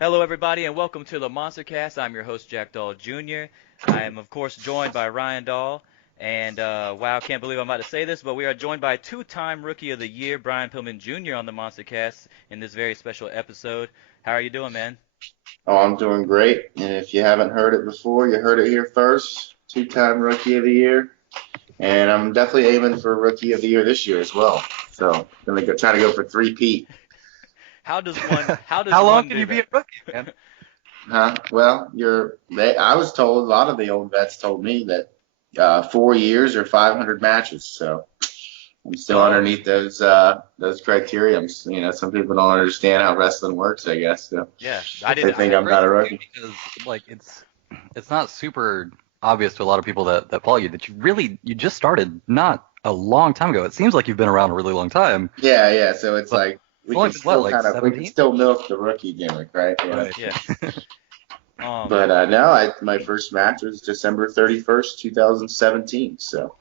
Hello, everybody, and welcome to the MonsterCast. I'm your host, Jack Dahl Jr. I am, of course, joined by Ryan Dahl. And wow, can't believe I'm about to say this, but we are joined by two-time Rookie of the Year, Brian Pillman Jr. on the MonsterCast in this very special episode. How are you doing, man? Oh, I'm doing great. And if you haven't heard it before, you heard it here first. Two-time Rookie of the Year. And I'm definitely aiming for Rookie of the Year this year as well. So I'm gonna try to go for three-peat. How does one? How does How long one can do you be that? a rookie, man? Huh? Well, I was told, a lot of the old vets told me that 4 years or 500 matches. So I'm still Oh, underneath those criteriums. You know, some people don't understand how wrestling works, I guess. So yeah, I they didn't. think It's I'm not crazy a too rookie. because like it's not super obvious to a lot of people that follow you that you just started not a long time ago. It seems like you've been around a really long time, Yeah, yeah. So it's but like it's only been what, like we can 17? still milk the rookie gimmick, right? Yeah. Right. Yeah. Um, But no, my first match was December 31st, 2017. So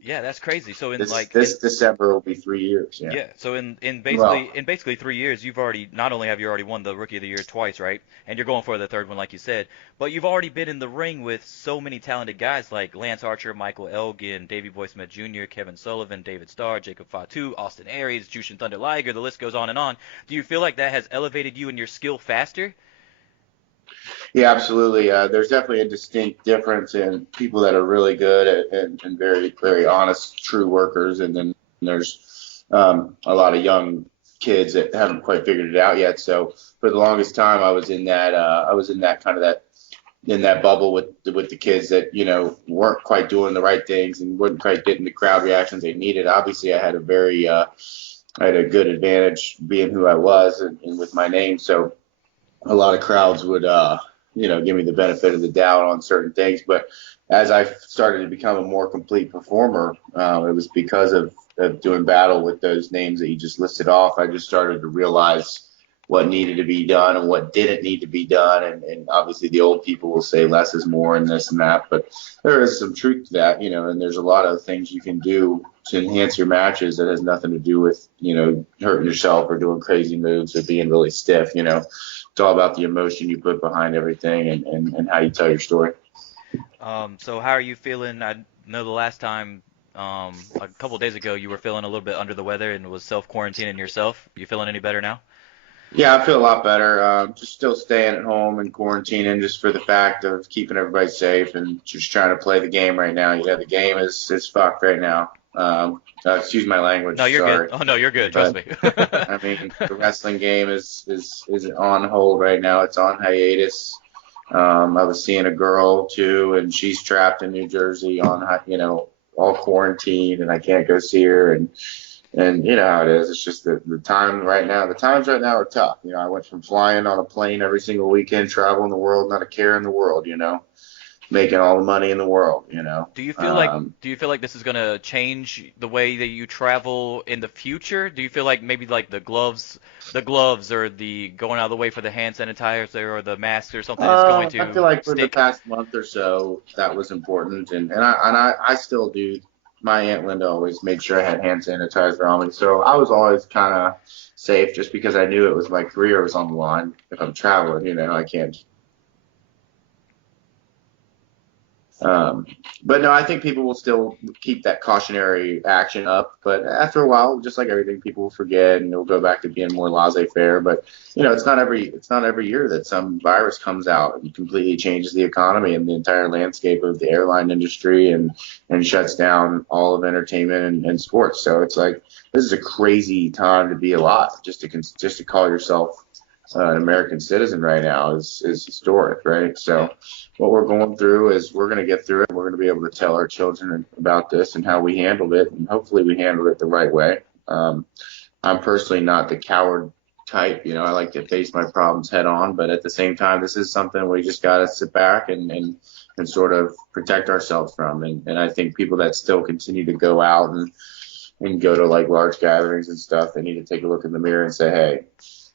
yeah, that's crazy. So in this like in this December will be 3 years. Yeah. Yeah, so in Well, basically 3 years, you've already not only have you already won the Rookie of the Year twice, right? And you're going for the third one, like you said, but you've already been in the ring with so many talented guys like Lance Archer, Michael Elgin, Davey Boy Smith Jr., Kevin Sullivan, David Starr, Jacob Fatu, Austin Aries, Jushin Thunder Liger. The list goes on and on. Do you feel like that has elevated you in your skill faster? yeah, absolutely. There's definitely a distinct difference in people that are really good and very, very honest, true workers, and then there's a lot of young kids that haven't quite figured it out yet. So for the longest time, I was in that kind of that in that bubble with the kids that weren't quite doing the right things and weren't quite getting the crowd reactions they needed. Obviously, I had a good advantage being who I was and with my name. So a lot of crowds would give me the benefit of the doubt on certain things. But as I started to become a more complete performer, it was because of doing battle with those names that you just listed off. I just started to realize what needed to be done and what didn't need to be done. And obviously the old people will say less is more and this and that, but there is some truth to that, and there's a lot of things you can do to enhance your matches that has nothing to do with, hurting yourself or doing crazy moves or being really stiff. It's all about the emotion you put behind everything and how you tell your story. So how are you feeling? I know the last time, a couple days ago, you were feeling a little bit under the weather and was self-quarantining yourself. You feeling any better now? Yeah, I feel a lot better. Just still staying at home and quarantining just for the fact of keeping everybody safe and just trying to play the game right now. Yeah, the game is fucked right now. Excuse my No, language, you're good. sorry. Oh no, you're good. Trust But me. I mean, the wrestling game is on hold right now. It's on hiatus. I was seeing a girl too, and she's trapped in New Jersey all quarantined, and I can't go see her. And you know how it is. It's just the time right now. The times right now are tough. I went from flying on a plane every single weekend, traveling the world, not a care in the world. Making all the money in the world. Do you feel like do you feel like this is gonna change the way that you travel in the future? Do you feel like maybe like the gloves or the going out of the way for the hand sanitizer or the mask or something is going I feel to like for the stick? past month or so that was important, and I still do. My Aunt Linda always made sure I had hand sanitizer on me, so I was always kind of safe just because I knew it was my career was on the line. If I'm traveling, I can't. Um, but no, I think people will still keep that cautionary action up. But after a while, just like everything, people will forget and it'll go back to being more laissez-faire. But it's not every year that some virus comes out and completely changes the economy and the entire landscape of the airline industry and shuts down all of entertainment and sports. So it's like this is a crazy time to be alive. Just to call yourself an American citizen right now is historic, right? So what we're going through is we're going to get through it. We're going to be able to tell our children about this and how we handled it, and hopefully we handled it the right way. I'm personally not the coward type. I like to face my problems head on, but at the same time, this is something we just got to sit back and sort of protect ourselves from. And I think people that still continue to go out and go to like large gatherings and stuff, they need to take a look in the mirror and say, hey,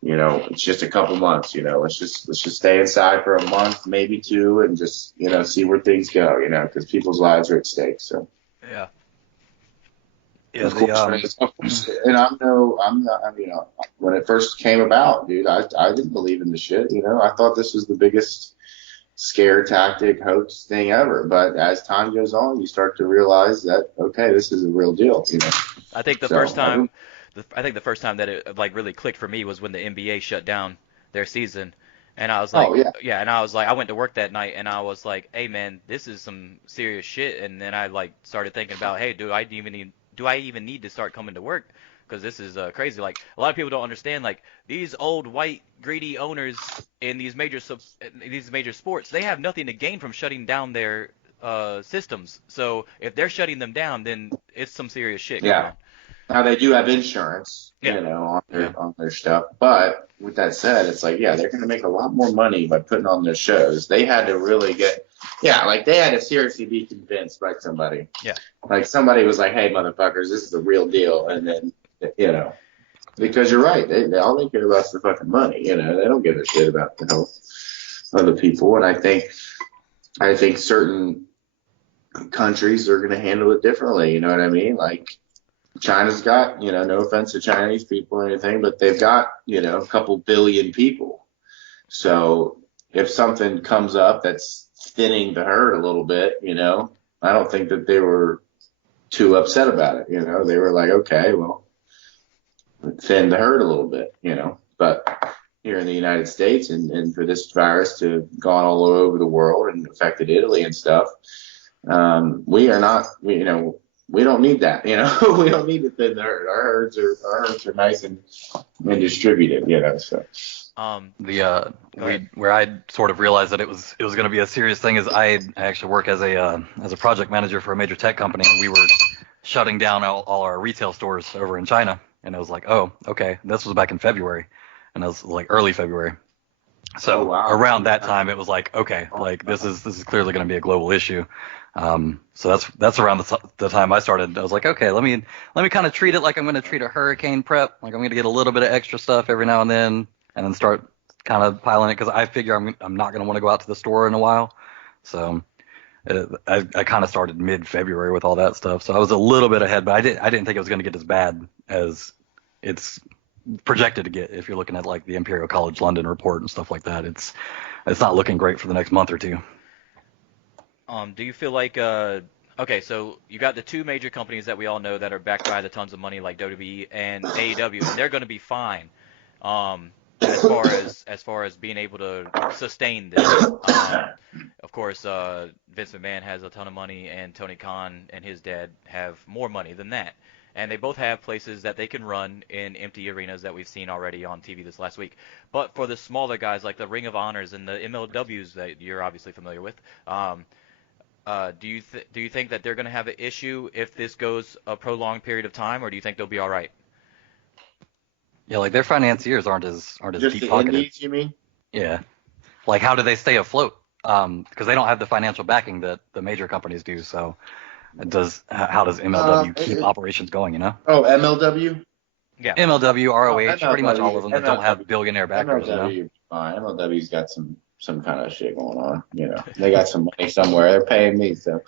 it's just a couple months, let's just stay inside for a month, maybe two, and just, see where things go, because people's lives are at stake. So, Yeah. Yeah, Of course, and I'm not, when it first came about, dude, I didn't believe in the shit, I thought this was the biggest scare tactic hoax thing ever. But as time goes on, you start to realize that, okay, this is a real deal. I think the So, first time, I think the first time that it like really clicked for me was when the NBA shut down their season, and I was like, oh yeah, yeah, and I was like, I went to work that night, and I was like, hey man, this is some serious shit, and then I like started thinking about, hey, do I even need to start coming to work? Because this is crazy. Like a lot of people don't understand. Like these old white greedy owners in these major sports, they have nothing to gain from shutting down their systems. So if they're shutting them down, then it's some serious shit going yeah. on. Now they do have insurance, Yeah, on Yeah. their stuff. But with that said, it's like, yeah, they're going to make a lot more money by putting on their shows. They had to really like they had to seriously be convinced by somebody. yeah. Like somebody was like, hey, motherfuckers, this is the real deal. And then, because you're right, they all they care about is the fucking money. They don't give a shit about the health of the people. And I think certain countries are going to handle it differently. You know what I mean? Like China's got, no offense to Chinese people or anything, but they've got, a couple billion people. So if something comes up that's thinning the herd a little bit, I don't think that they were too upset about it. They were like, okay, well, thin the herd a little bit, But here in the United States, and for this virus to have gone all over the world and affected Italy and stuff, we are not, we don't need that, we don't need to thin the herd. Our herds are nice and distributed, so. Where I sort of realized that it was going to be a serious thing is I actually work as a project manager for a major tech company, and we were shutting down all our retail stores over in China, and I was like, oh, okay, this was back in February, and it was like early February. So Oh, wow. around that time, it was like, okay, like this is clearly going to be a global issue. So that's around the time I started. I was like, okay, let me kind of treat it like I'm going to treat a hurricane prep. Like I'm going to get a little bit of extra stuff every now and then start kind of piling it, because I figure I'm not going to want to go out to the store in a while. So I kind of started mid-February with all that stuff. So I was a little bit ahead, but I didn't think it was going to get as bad as it's projected to get. If you're looking at like the Imperial College London report and stuff like that, it's not looking great for the next month or two. Do you feel like okay, so you got the two major companies that we all know that are backed by the tons of money like WWE and AEW, and they're going to be fine. As far as being able to sustain this. Of course, Vince McMahon has a ton of money, and Tony Khan and his dad have more money than that. And they both have places that they can run in empty arenas that we've seen already on TV this last week. But for the smaller guys like the Ring of Honors and the MLWs that you're obviously familiar with, do you think that they're going to have an issue if this goes a prolonged period of time, or do you think they'll be all right? Yeah, like their financiers aren't as Just deep the pocketed. indies, you mean? Yeah, like how do they stay afloat? Because they don't have the financial backing that the major companies do. So how does MLW keep operations going? Oh, MLW? Yeah. MLW, ROH, MLW, pretty much all of them that don't have MLW, billionaire backers. MLW, MLW's got some kind of shit going on. They got some money somewhere. They're paying me, so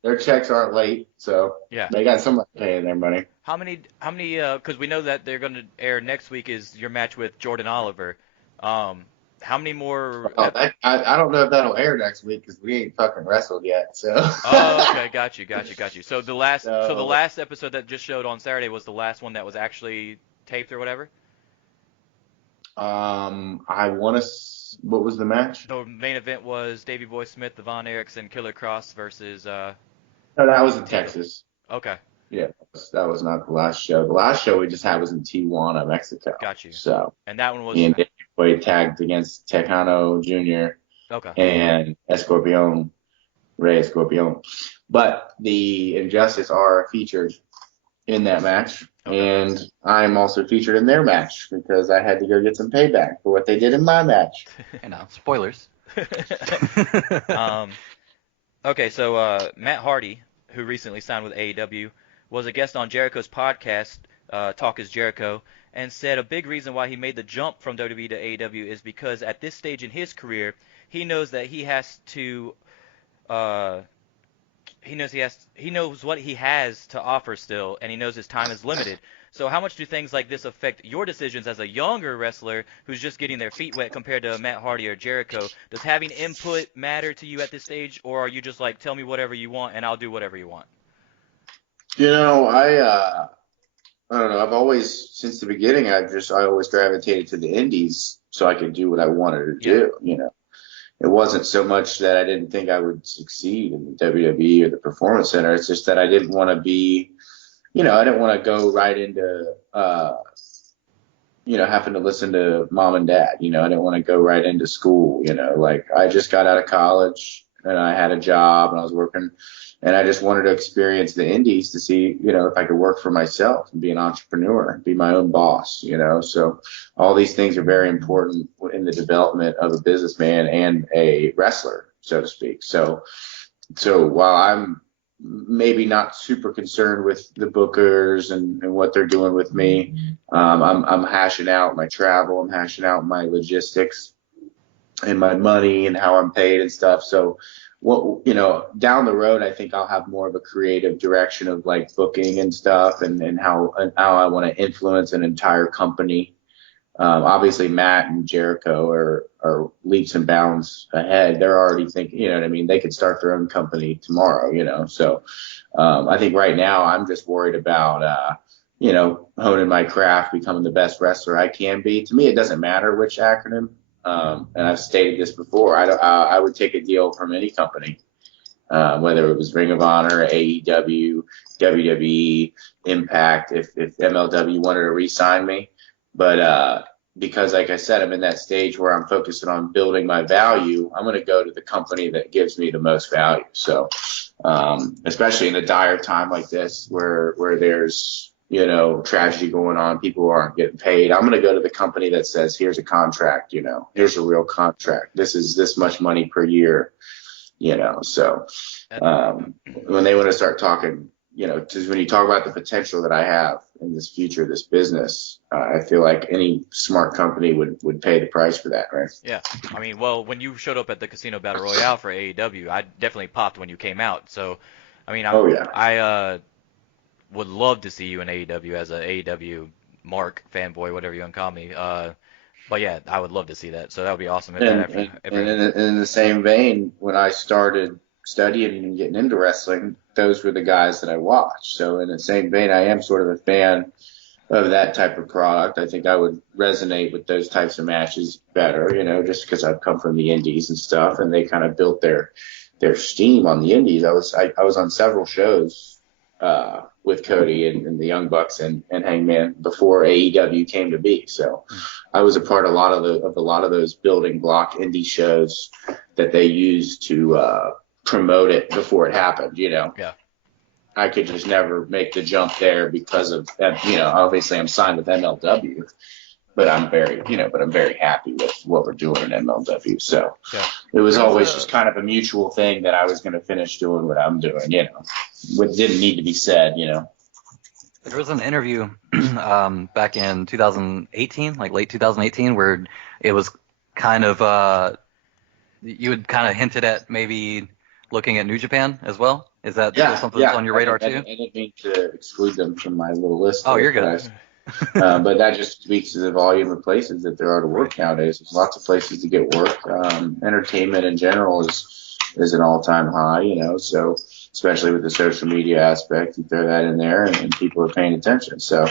their checks aren't late, so yeah. they got somebody paying their money. How many? Because we know that they're going to air next week is your match with Jordan Oliver. How many more? I don't know if that'll air next week because we ain't fucking wrestled yet. So. Oh, okay, got you. So the last episode that just showed on Saturday was the last one that was actually taped or whatever. I want to. What was the match? The main event was Davey Boy Smith, the Von Erichsen, Killer Cross versus. No, that was in Texas. Okay. Yeah, that was not the last show. The last show we just had was in Tijuana, Mexico. Got you. So. And that one was. Me and Davey Boy tagged against Tejano Jr. Okay. And Escorpion, Rey Escorpion. But the Injustice are featured in that match. Okay. And I'm also featured in their match because I had to go get some payback for what they did in my match. Spoilers. Okay, so Matt Hardy, who recently signed with AEW, was a guest on Jericho's podcast, Talk is Jericho, and said a big reason why he made the jump from WWE to AEW is because at this stage in his career, he knows that he has to he knows what he has to offer still, and he knows his time is limited. So how much do things like this affect your decisions as a younger wrestler who's just getting their feet wet compared to Matt Hardy or Jericho? Does having input matter to you at this stage, or are you just like, tell me whatever you want and I'll do whatever you want? I don't know. I've always, since the beginning, I always gravitated to the indies so I could do what I wanted to do. It wasn't so much that I didn't think I would succeed in the WWE or the Performance Center. It's just that I didn't want to be, I didn't want to go right into, having to listen to mom and dad. I didn't want to go right into school. Like I just got out of college and I had a job and I was working. And I just wanted to experience the indies to see, if I could work for myself and be an entrepreneur, be my own boss, So all these things are very important in the development of a businessman and a wrestler, so to speak. So while I'm maybe not super concerned with the bookers and what they're doing with me, I'm hashing out my travel, I'm hashing out my logistics and my money and how I'm paid and stuff. So down the road, I think I'll have more of a creative direction of like booking and stuff and how I want to influence an entire company. Obviously Matt and Jericho are leaps and bounds ahead. They're already thinking, they could start their own company tomorrow, So, I think right now I'm just worried about, honing my craft, becoming the best wrestler I can be. To me, it doesn't matter which acronym. And I've stated this before. I would take a deal from any company, whether it was Ring of Honor, AEW, WWE, Impact, if MLW wanted to re-sign me. But because, like I said, I'm in that stage where I'm focusing on building my value, I'm going to go to the company that gives me the most value. So, especially in a dire time like this, where there's tragedy going on, people aren't getting paid, I'm going to go to the company that says, here's a contract, here's a real contract. This is this much money per year, So when they want to start talking, because when you talk about the potential that I have in this future, this business, I feel like any smart company would pay the price for that, right? Yeah. I mean, well, when you showed up at the Casino Battle Royale for AEW, I definitely popped when you came out. So, I mean, I would love to see you in AEW as a AEW mark fanboy, whatever you want to call me. But yeah, I would love to see that. So that would be awesome. And in the same vein, when I started studying and getting into wrestling, those were the guys that I watched. So in the same vein, I am sort of a fan of that type of product. I think I would resonate with those types of matches better, just because I've come from the indies and stuff, and they kind of built their steam on the indies. I was on several shows with Cody and the Young Bucks and Hangman before AEW came to be. So I was a part of a lot of those building block indie shows that they used to promote it before it happened. Yeah. I could just never make the jump there because of obviously I'm signed with MLW, but I'm very happy with what we're doing in MLW. So it was always just kind of a mutual thing that I was going to finish doing what I'm doing, what didn't need to be said, There was an interview back in 2018, like late 2018, where it was kind of you had kind of hinted at maybe looking at New Japan as well. Is that something that's on your radar too? I didn't mean to exclude them from my little list. Oh, you're good. But that just speaks to the volume of places that there are to work nowadays. There's lots of places to get work. Entertainment in general is an all-time high, so especially with the social media aspect, you throw that in there and people are paying attention. So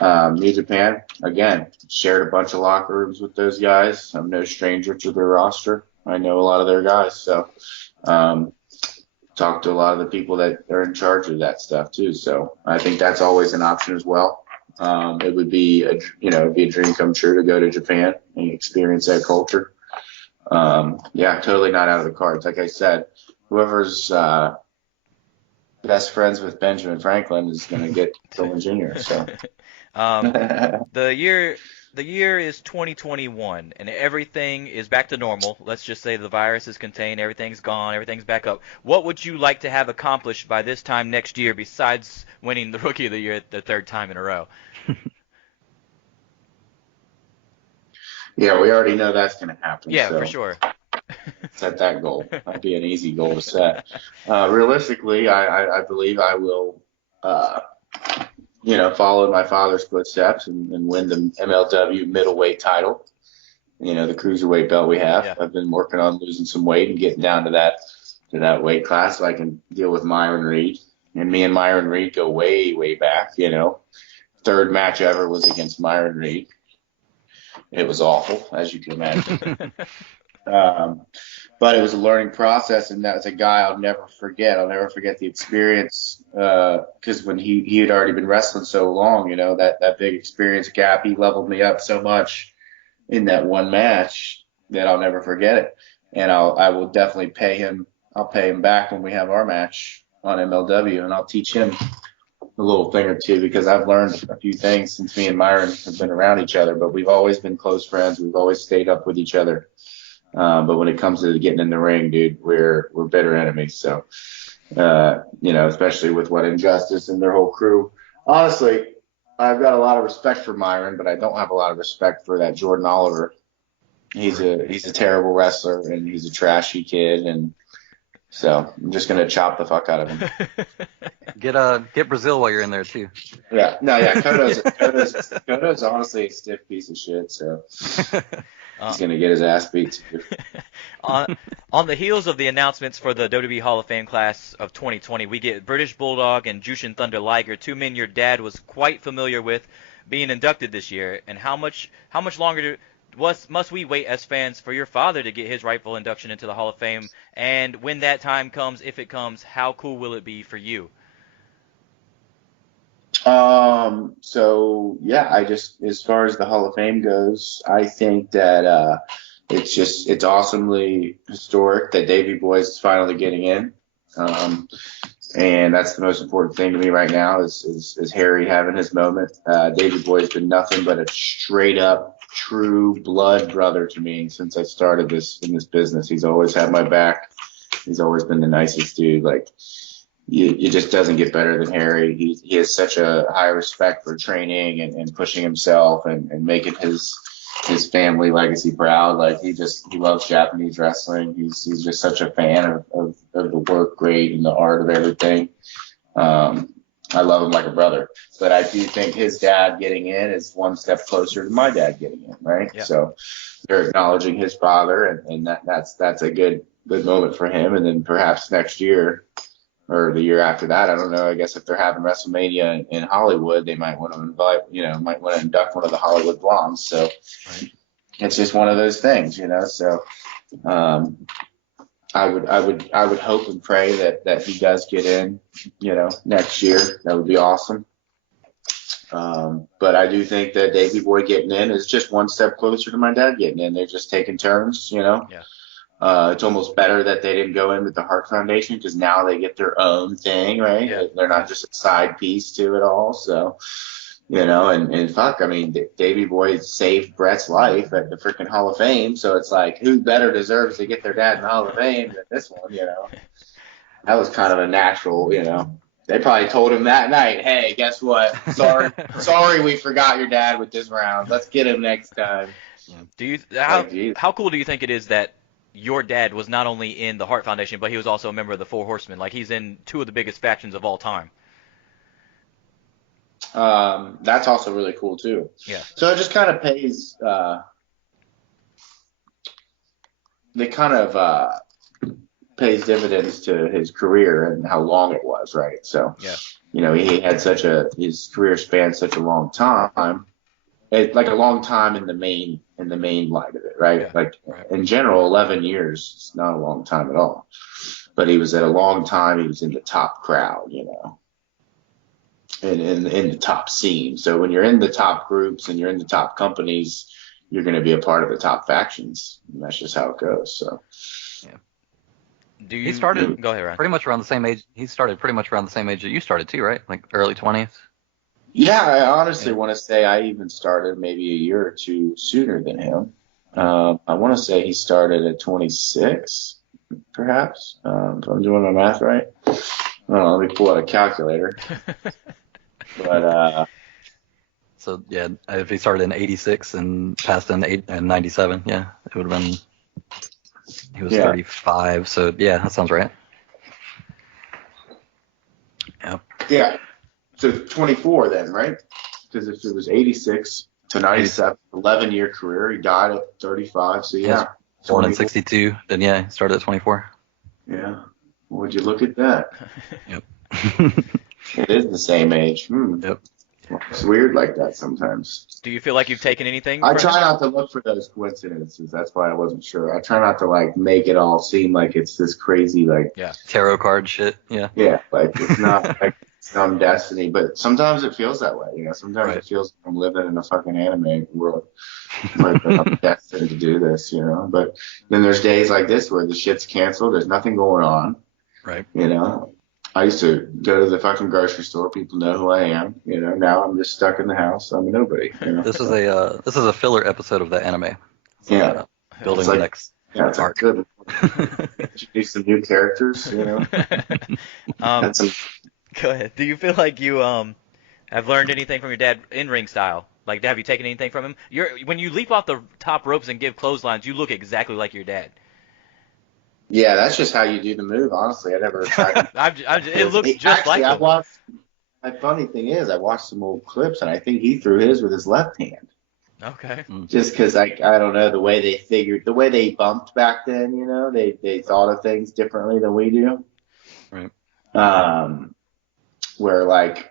New Japan, again, shared a bunch of locker rooms with those guys. I'm no stranger to their roster. I know a lot of their guys. So talk to a lot of the people that are in charge of that stuff too. So I think that's always an option as well. It would be a dream come true to go to Japan and experience that culture. Totally not out of the cards. Like I said, whoever's best friends with Benjamin Franklin is going to get Pillman Jr. So the year is 2021 and everything is back to normal. Let's just say the virus is contained, everything's gone, everything's back up. What would you like to have accomplished by this time next year besides winning the Rookie of the Year the third time in a row? Yeah, we already know that's going to happen. Yeah, for sure. set that goal. That'd be an easy goal to set. Realistically, I believe I will, follow in my father's footsteps and win the MLW middleweight title. The cruiserweight belt we have. Yeah. I've been working on losing some weight and getting down to that weight class so I can deal with Myron Reed. And me and Myron Reed go way, way back. Third match ever was against Myron Reed. It was awful, as you can imagine. But it was a learning process, and that's a guy I'll never forget. I'll never forget the experience because when he had already been wrestling so long, that big experience gap, he leveled me up so much in that one match that I'll never forget it. And I will definitely pay him. I'll pay him back when we have our match on MLW, and I'll teach him a little thing or two because I've learned a few things since me and Myron have been around each other, but we've always been close friends. We've always stayed up with each other. But when it comes to getting in the ring, dude, we're bitter enemies. So, especially with what Injustice and their whole crew. Honestly, I've got a lot of respect for Myron, but I don't have a lot of respect for that Jordan Oliver. He's a terrible wrestler and he's a trashy kid, and so I'm just gonna chop the fuck out of him. Get Brazil while you're in there too. Yeah, Koto's honestly a stiff piece of shit, so he's gonna get his ass beat too. On the heels of the announcements for the WWE Hall of Fame class of 2020, we get British Bulldog and Jushin Thunder Liger, two men your dad was quite familiar with, being inducted this year. And how much longer must we wait as fans for your father to get his rightful induction into the Hall of Fame? And when that time comes, if it comes, how cool will it be for you? So yeah, as far as the Hall of Fame goes, I think that it's awesomely historic that Davey Boy's is finally getting in. And that's the most important thing to me right now is Harry having his moment. Davey Boy's been nothing but a straight up true blood brother to me since I started in this business. He's always had my back. He's always been the nicest dude. Like, it just doesn't get better than Harry. He has such a high respect for training and pushing himself and making his family legacy proud. Like, he loves Japanese wrestling. He's just such a fan of the work rate and the art of everything. I love him like a brother, but I do think his dad getting in is one step closer to my dad getting in, right? Yeah. So they're acknowledging his father, and that's a good moment for him. And then perhaps next year or the year after that, I don't know. I guess if they're having WrestleMania in Hollywood, they might want to induct one of the Hollywood Blondes. So right. It's just one of those things, So I would hope and pray that he does get in, next year. That would be awesome. But I do think that Davey Boy getting in is just one step closer to my dad getting in. They're just taking turns, Yeah. It's almost better that they didn't go in with the Hart Foundation because now they get their own thing, right? Yeah. They're not just a side piece to it all. So, and fuck, I mean, Davey Boy saved Brett's life at the freaking Hall of Fame. So it's like, who better deserves to get their dad in the Hall of Fame than this one, That was kind of a natural, They probably told him that night, hey, guess what? Sorry we forgot your dad with this round. Let's get him next time. How cool do you think it is that your dad was not only in the Hart Foundation, but he was also a member of the Four Horsemen? Like, he's in two of the biggest factions of all time. That's also really cool too. Yeah. So it just kind of pays. Pays dividends to his career and how long it was, right? So, yeah. He had his career spanned such a long time. Like a long time in the main light of it, right? Yeah, like right. In general, 11 years is not a long time at all. But he was at a long time. He was in the top crowd, and in the top scene. So when you're in the top groups and you're in the top companies, you're going to be a part of the top factions. And that's just how it goes. So. Yeah. He started go ahead, Ryan. pretty much around the same age. He started pretty much around the same age that you started too, right? Like early 20s. Yeah, I honestly want to say I even started maybe a year or two sooner than him. I want to say he started at 26, perhaps. If I'm doing my math right. Let me pull out a calculator. But so yeah, if he started in 86 and passed in 97, yeah, it would have been. He was 35, so yeah, that sounds right. Yep. Yeah. So 24 then, right? Because if it was 86 to 97, 11-year career, he died at 35. So yeah. Born in 62, then yeah, started at 24. Yeah. Would you look at that? Yep. It is the same age. Yep. It's weird like that sometimes. Do you feel like you've taken anything? I try not to look for those coincidences. That's why I wasn't sure. I try not to like make it all seem like it's this crazy like tarot card shit. Yeah. Yeah, like it's not like some destiny, but sometimes it feels that way. You know, sometimes it feels like I'm living in a fucking anime world. Like I'm destined to do this, you know. But then there's days like this where the shit's canceled. There's nothing going on. Right. You know. I used to go to the fucking grocery store. People know who I am. You know, now I'm just stuck in the house. I'm a nobody. You know? This is a filler episode of the anime. So, building the next it's arc. Good. Introduce some new characters. You know. Go ahead. Do you feel like you have learned anything from your dad in ring style? Like, have you taken anything from him? When you leap off the top ropes and give clotheslines, you look exactly like your dad. Yeah, that's just how you do the move. Honestly, I never tried. It looks just like him. The funny thing is, I watched some old clips, and I think he threw his with his left hand. Okay. Just because I don't know the way the way they bumped back then. You know, they thought of things differently than we do. Right. Where like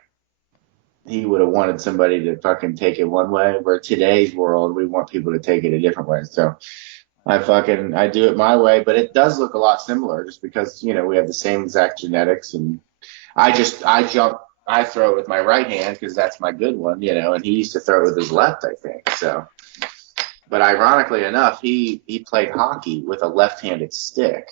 he would have wanted somebody to fucking take it one way, where today's world we want people to take it a different way. So I do it my way, but it does look a lot similar just because, you know, we have the same exact genetics, and I throw it with my right hand because that's my good one, you know, and he used to throw it with his left, I think. So, but ironically enough, he played hockey with a left-handed stick,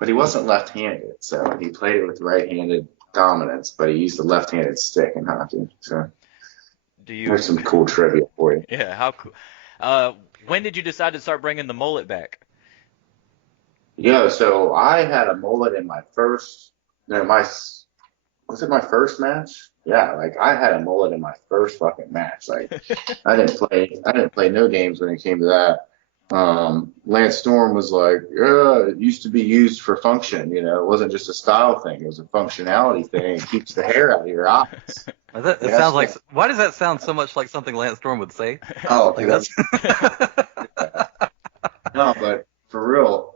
but he wasn't left-handed, so he played it with right-handed dominance, but he used a left-handed stick in hockey. So there's some cool trivia for you. Yeah, how cool. When did you decide to start bringing the mullet back? Yeah, so I had a mullet in my first, was it my first match? Yeah, like I had a mullet in my first fucking match. Like I didn't play no games when it came to that. Lance Storm was like, it used to be used for function, you know, it wasn't just a style thing, it was a functionality thing. It keeps the hair out of your eyes. It sounds like, why does that sound so much like something Lance Storm would say? Oh, like that's no, but for real,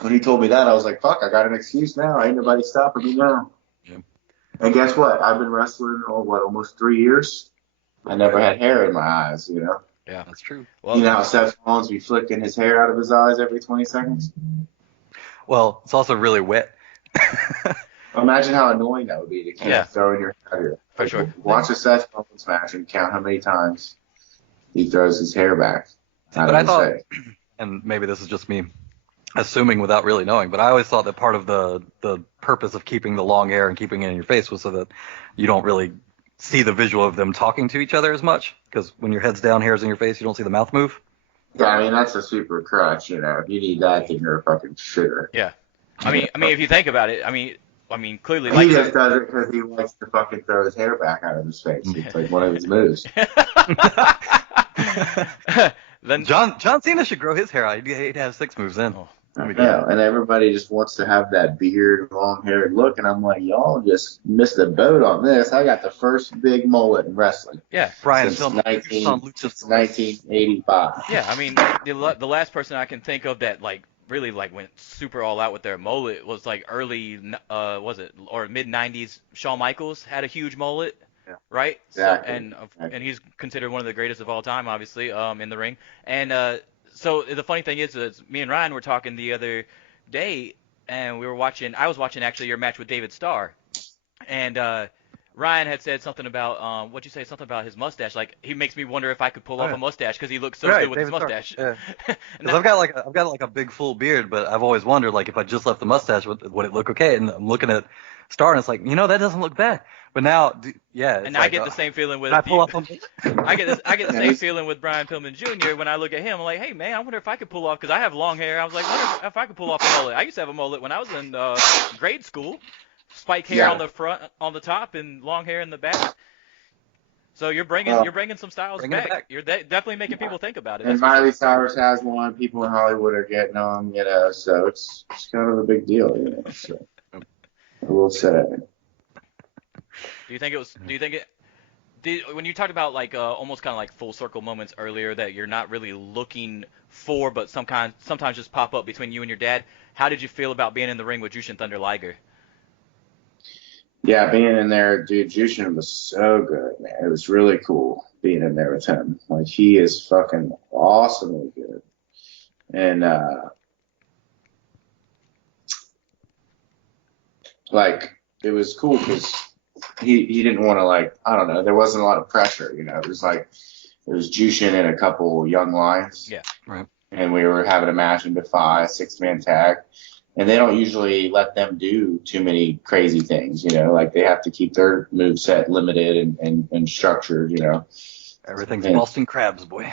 when he told me that, I was like, fuck, I got an excuse now. Ain't nobody stopping me now. Yeah. And guess what? I've been wrestling, almost 3 years? I never had hair in my eyes, you know? Yeah, that's true. Well, you know how Seth Rollins be flicking his hair out of his eyes every 20 seconds? Well, it's also really wet. Imagine how annoying that would be to keep throwing your hair. For sure. Watch a Seth Rollins match and count how many times he throws his hair back. But I thought, and maybe this is just me assuming without really knowing, but I always thought that part of the purpose of keeping the long hair and keeping it in your face was so that you don't really see the visual of them talking to each other as much, because when your head's down, hair's in your face, you don't see the mouth move. Yeah, I mean, that's a super crutch, you know. If you need that, then you're a fucking shitter. Yeah. I mean, if you think about it, I mean, clearly, he just does it because he likes to fucking throw his hair back out of his face. It's like one of his moves. Then John Cena should grow his hair out. He'd have 6 moves in. Oh, yeah, and everybody just wants to have that beard, long-haired look, and I'm like, y'all just missed the boat on this. I got the first big mullet in wrestling. Yeah, Brian since Pillman 1985. Yeah, I mean, the last person I can think of that really went super all out with their mullet was like early, mid '90s. Shawn Michaels had a huge mullet. Yeah. Right? Exactly. So, and he's considered one of the greatest of all time, obviously, in the ring. And so the funny thing is me and Ryan were talking the other day, and I was watching actually your match with David Starr. And Ryan had said something about, what'd you say, something about his mustache. Like, he makes me wonder if I could pull off a mustache because he looks so good with his mustache. Yeah. Because I've got a big full beard, but I've always wondered, like, if I just left the mustache, would it look okay? And I'm looking at Starr, and it's like, that doesn't look bad. But now, and I get the same feeling with. I pull off I get the same feeling with Brian Pillman Jr. when I look at him. I'm like, hey man, I wonder if I could pull off, because I have long hair. I was like, wonder if I could pull off a mullet. I used to have a mullet when I was in grade school, spike hair on the front, on the top, and long hair in the back. So you're bringing some styles Bringing it back. You're definitely making people think about it. And That's for sure. Miley Cyrus has one. People in Hollywood are getting them, so it's kind of a big deal, So I will say. Do you think it was? Do you think it? When you talked about like almost kind of like full circle moments earlier that you're not really looking for, but sometimes just pop up between you and your dad. How did you feel about being in the ring with Jushin Thunder Liger? Yeah, being in there, dude, Jushin was so good, man. It was really cool being in there with him. Like, he is fucking awesomely good. And, like, it was cool because he didn't want to, like, I don't know, there wasn't a lot of pressure, It was like, it was Jushin and a couple young lions. Yeah. Right. And we were having a match in Defy, a 6-man tag. And they don't usually let them do too many crazy things, like they have to keep their moveset limited and structured, Everything's And- Boston Crabs, boy.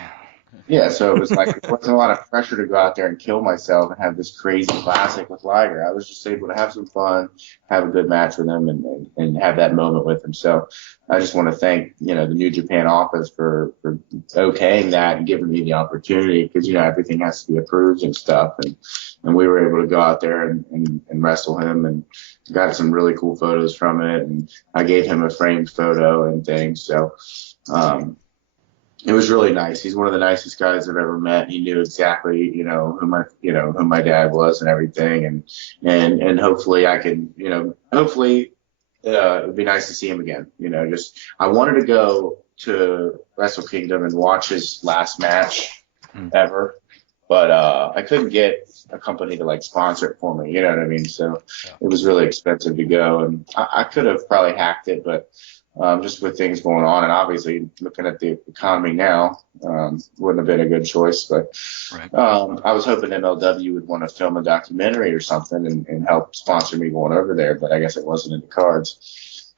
Yeah, so it was like, it wasn't a lot of pressure to go out there and kill myself and have this crazy classic with Liger. I was just able to have some fun, have a good match with him, and have that moment with him. So I just want to thank, the New Japan office for okaying that and giving me the opportunity because, everything has to be approved and stuff. And we were able to go out there and wrestle him and got some really cool photos from it. And I gave him a framed photo and things. So, it was really nice. He's one of the nicest guys I've ever met. He knew exactly, who my dad was and everything. And hopefully I can, hopefully it would be nice to see him again. I wanted to go to Wrestle Kingdom and watch his last match ever, but I couldn't get a company to like sponsor it for me. You know what I mean? So it was really expensive to go, and I could have probably hacked it, but just with things going on, and obviously looking at the economy now, wouldn't have been a good choice. But Right. I was hoping MLW would want to film a documentary or something and help sponsor me going over there, but I guess it wasn't in the cards.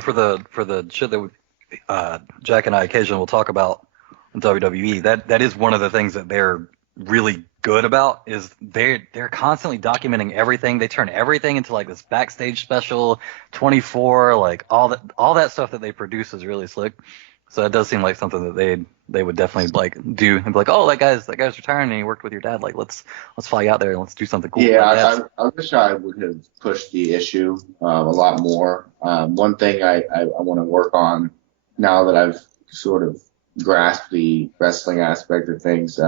For the shit that Jack and I occasionally will talk about in WWE, that is one of the things that they're really good about is they're constantly documenting everything. They turn everything into like this backstage special 24, like all that stuff that they produce is really slick. So it does seem like something that they would definitely like do and be like, oh, that guy's retiring and he worked with your dad. Like let's fly you out there and let's do something cool. Yeah, I wish I would have pushed the issue a lot more. One thing I want to work on now that I've sort of grasped the wrestling aspect of things.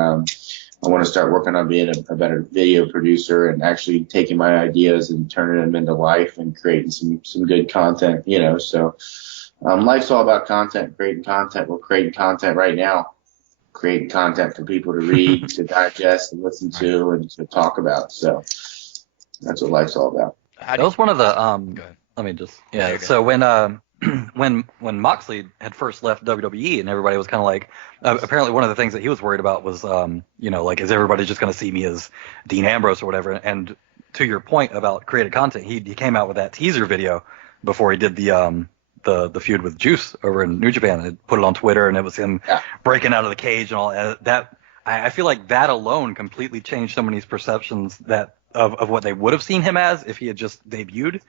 I want to start working on being a better video producer and actually taking my ideas and turning them into life and creating some good content, So life's all about content, creating content. We're creating content right now, creating content for people to read, to digest and listen to and to talk about. So that's what life's all about. That was one of the Go ahead. let me just So when Moxley had first left WWE and everybody was kind of like apparently one of the things that he was worried about was like is everybody just going to see me as Dean Ambrose or whatever, and to your point about creative content, he came out with that teaser video before he did the feud with Juice over in New Japan and put it on Twitter, and it was him breaking out of the cage and all that. I feel like that alone completely changed somebody's perceptions of what they would have seen him as if he had just debuted.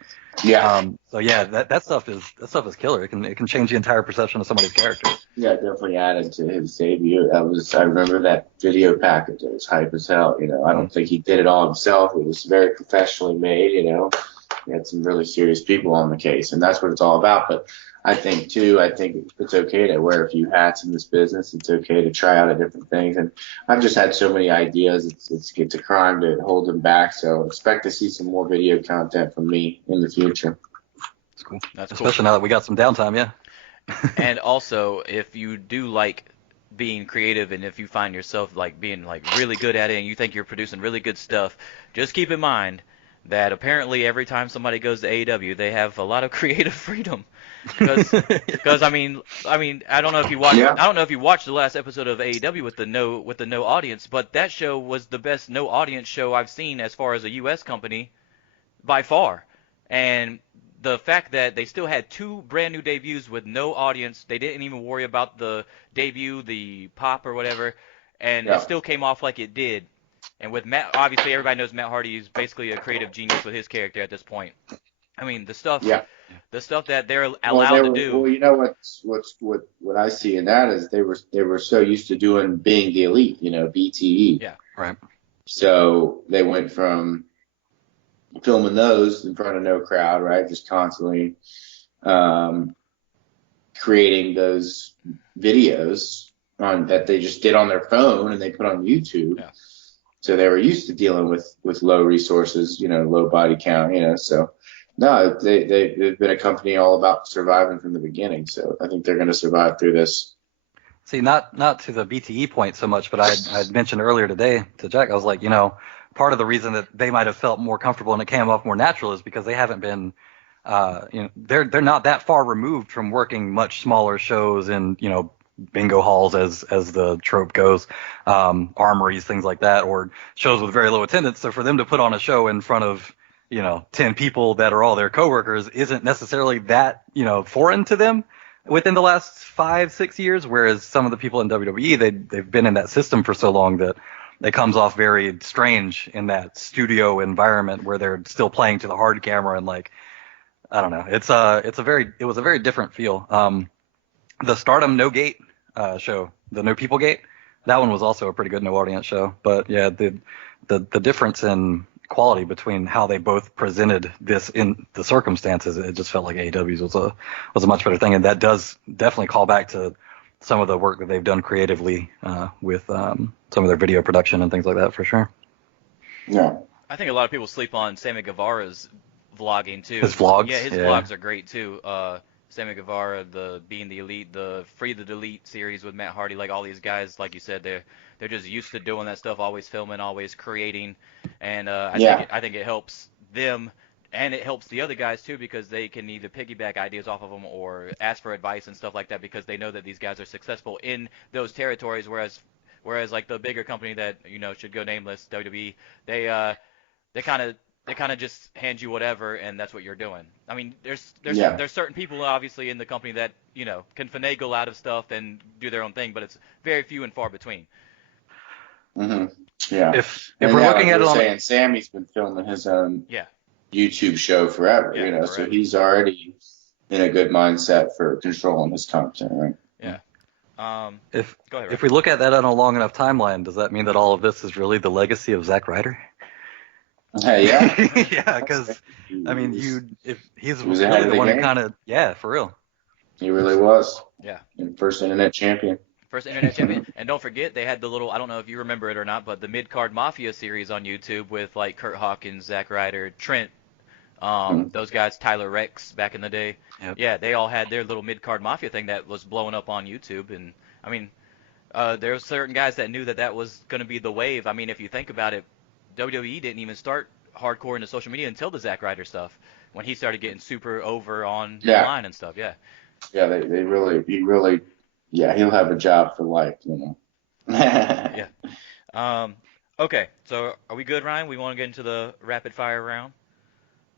Yeah. So yeah, that stuff is killer. It can change the entire perception of somebody's character. Yeah, definitely added to his debut. I remember that video package. It was hype as hell. I don't think he did it all himself. It was very professionally made. He had some really serious people on the case, and that's what it's all about. But I think it's okay to wear a few hats in this business. It's okay to try out different things. And I've just had so many ideas. It's a crime to hold them back. So expect to see some more video content from me in the future. That's cool. That's Especially cool. now that we got some downtime, yeah. And also, if you do like being creative and if you find yourself like being like really good at it and you think you're producing really good stuff, just keep in mind that apparently every time somebody goes to AEW, they have a lot of creative freedom. Because I mean, I don't know if you watched. Yeah. I don't know if you watched the last episode of AEW with the no audience, but that show was the best no audience show I've seen as far as a U.S. company by far. And the fact that they still had 2 brand new debuts with no audience, they didn't even worry about the debut, the pop or whatever, and it still came off like it did. And with Matt, obviously everybody knows Matt Hardy is basically a creative genius with his character at this point. I mean, Yeah. the stuff that they're Well, allowed to do. well, you know what I see in that is they were so used to doing being the elite, BTE. Yeah. Right. So they went from filming those in front of no crowd, right? Just constantly creating those videos that they just did on their phone and they put on YouTube. Yeah. So they were used to dealing with low resources, low body count, so no, they've been a company all about surviving from the beginning. So I think they're going to survive through this. See, not to the BTE point so much, but I'd mentioned earlier today to Jack, I was like, part of the reason that they might have felt more comfortable and it came off more natural is because they haven't been, they're not that far removed from working much smaller shows in, bingo halls as the trope goes, armories, things like that, or shows with very low attendance. So for them to put on a show in front of 10 people that are all their coworkers isn't necessarily that, foreign to them within the last 5-6 years. Whereas some of the people in WWE, they've been in that system for so long that it comes off very strange in that studio environment where they're still playing to the hard camera. And like, I don't know, it was a very different feel. The Stardom No Gate show, the No People Gate, that one was also a pretty good no audience show. But yeah, the difference in quality between how they both presented this in the circumstances, it just felt like AEW's was a much better thing, and that does definitely call back to some of the work that they've done creatively with some of their video production and things like that, for sure. Yeah, I think a lot of people sleep on Sammy Guevara's vlogging too. His vlogs, yeah, his vlogs are great too. Sammy Guevara, the Being the Elite, the Free the Delete series with Matt Hardy, like all these guys, like you said, they're just used to doing that stuff, always filming, always creating, and I think it helps them, and it helps the other guys too, because they can either piggyback ideas off of them or ask for advice and stuff like that, because they know that these guys are successful in those territories, whereas like the bigger company that should go nameless, WWE, they kind of just hand you whatever, and that's what you're doing. I mean, there's certain people obviously in the company that can finagle out of stuff and do their own thing, but it's very few and far between. Mm-hmm. Yeah. If we're looking at it on, Sammy's been filming his own YouTube show forever, forever. So he's already in a good mindset for controlling his content, right? Yeah. If go ahead, if we look at that on a long enough timeline, does that mean that all of this is really the legacy of Zack Ryder? Yeah. Yeah, because I mean, he's was really the one game. who kind of, for real. He really was. Yeah. First internet champion. First internet champion. And don't forget, they had the little, I don't know if you remember it or not, but the Mid-Card Mafia series on YouTube with like Kurt Hawkins, Zack Ryder, Trent, those guys, Tyler Rex back in the day. Yep. Yeah, they all had their little Mid-Card Mafia thing that was blowing up on YouTube. And I mean, there were certain guys that knew that was going to be the wave. I mean, if you think about it, WWE didn't even start hardcore into social media until the Zack Ryder stuff, when he started getting super over online and stuff. Yeah. Yeah, he really, he'll have a job for life, Yeah. Okay, so are we good, Ryan? We want to get into the rapid fire round?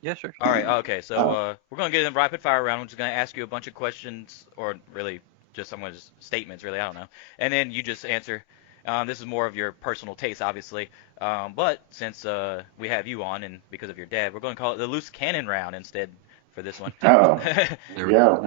Yeah, sure. All right, okay, so we're going to get in the rapid fire round. I'm just going to ask you a bunch of questions, or really just statements, really, I don't know. And then you just answer. This is more of your personal taste, obviously. But since we have you on, and because of your dad, we're going to call it the loose cannon round instead for this one. Oh, there we go.